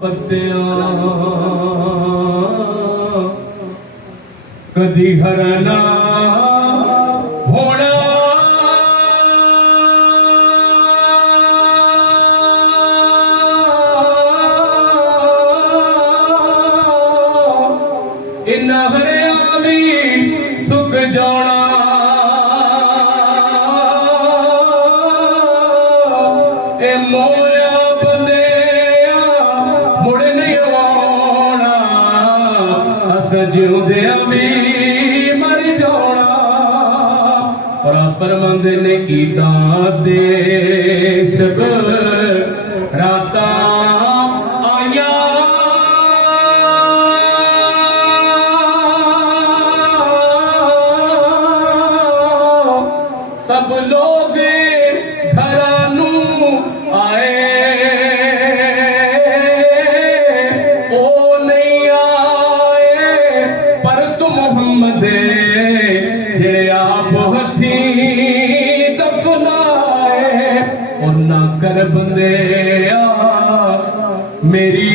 कदी हरना होना इन्ना हरिया भी सुख जाना ए मोया बंदे मुड़ नहीं आना अस जिउंदे भी मर जाना। और फरमांदे ने कीता देश राता आया सब लोग घरानू आए ओ नहीं आए पर तुम मोहम्मद जेड़े आप हथी दफनाए और ना कर बंदे मेरी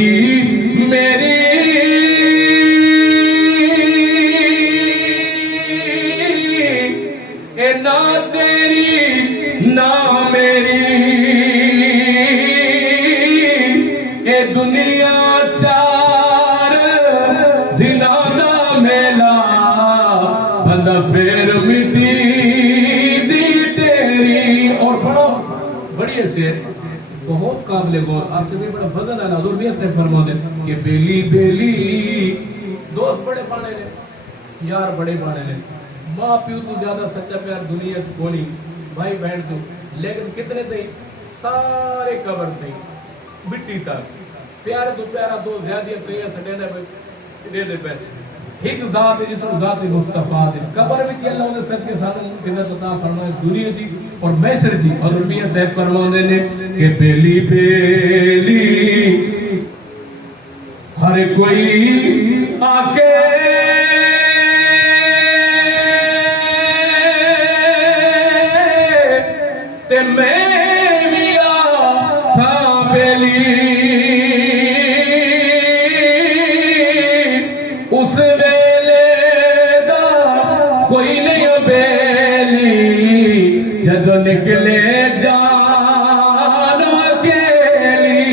मेरी ए ना तेरी ना मेरी ए दुनिया चार दिना दा मेला बंदा फिर मिट्टी दी तेरी। और बड़ा बढ़िया से बहुत काबिल गौर आपसे भी बड़ा वजन है हजूर भी ऐसे फरमाते कि बेली बेली दोस्त बड़े पाने ने यार बड़े पाने ने माँ प्यू तू ज्यादा सच्चा प्यार दुनिया च कोनी भाई बहन तू लेकिन कितने थे सारे कबर थे मिट्टी तक प्यारे तो प्यारा दो ज्यादा कई सटेने दे दे पे एक जात है जिसको जात मुस्तफा दे कबर में कि अल्लाह ने सबके सामने इज्जत अता फरमाए दुनिया जी और मैसर जी और रुबिया से फरमाने ने कि बेली बेली हर कोई आके ते मैं भी था बेली उस वेले दा कोई नहीं बेली जदों निकले जान अकेली।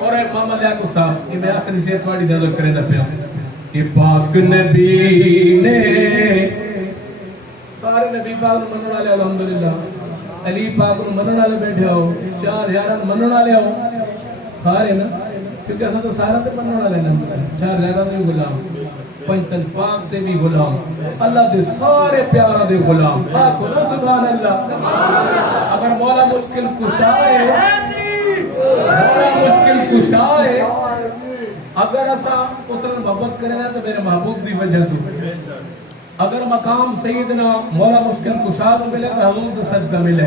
और मामा लिया को साहब ये मैं आखिरी शेर थोड़ी ज्यादा करे ना पिया कि पाक नबी ने सारे नबी पाक नु मनण वाले अल्हम्दुलिल्लाह अली पाक नु मनण वाले बैठे हो चार यारां मनण वाले हो सारे ना क्योंकि असा तो सारा ते मनण वाले ना चार यारां दे गुलाम पंचतन पाक दे भी गुलाम अल्लाह दे सारे प्यारा दे गुलाम आखो ना सुभान अल्लाह। अगर मौला मुश्किल कुशा है मौला मुश्किल कुशा है अगर असा उसने मोहब्बत करे ना तो मेरे महबूब दी वजह तो अगर मकाम सईदना मौला मुश्किल कुशा को मिले तो हजूर को सदका मिले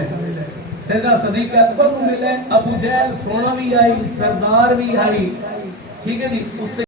सैयदना सदीक अकबर को मिले अबू जहल सोना भी आई सरदार भी आई ठीक है जी उससे